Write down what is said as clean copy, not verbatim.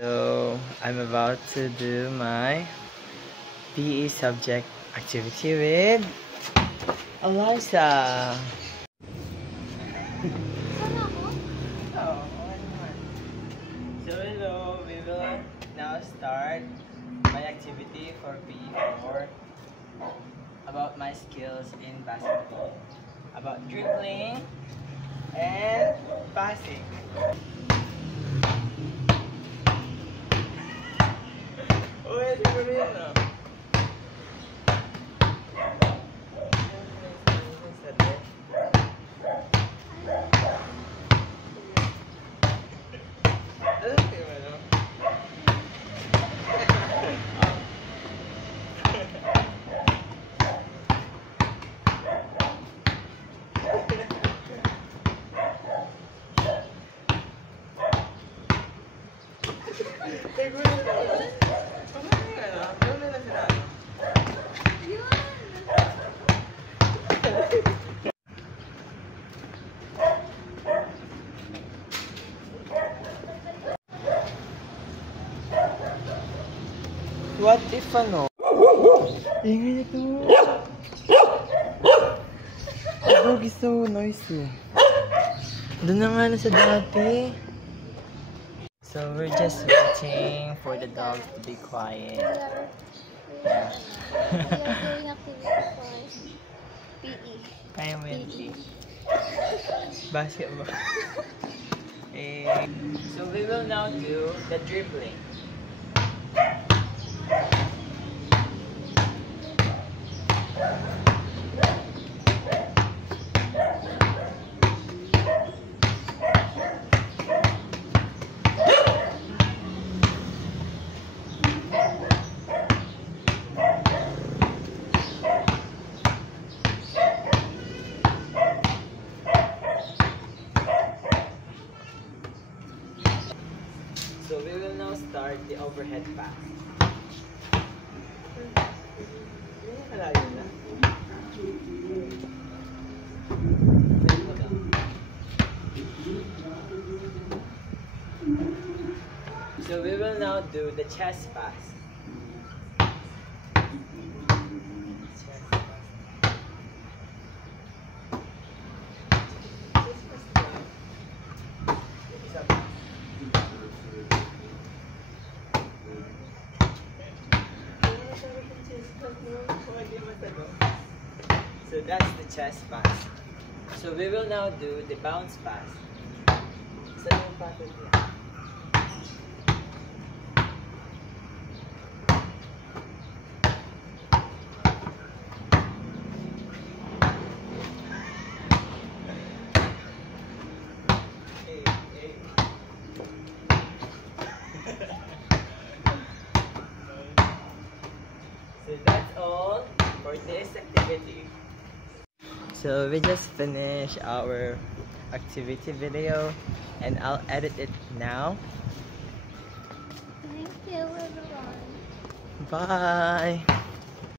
So I'm about to do my PE subject activity with Eliza. So hello, we will now start my activity for PE4 about my skills in basketball, about dribbling and passing. Uy, di ko rin, no? What if ano? Ingay ito. The dog is so noisy. Doon na nga na sa dati. So we're just waiting for the dogs to be quiet. We are doing activity for PE. Kaya mo yan, PE. Basketball. So we will now do the dribbling. So we will now start the overhead pass. So we will now do the chest pass. So that's the chest pass. So we will now do the bounce pass. So that's all for this activity. So we just finished our activity video and I'll edit it now. Thank you, everyone. Bye!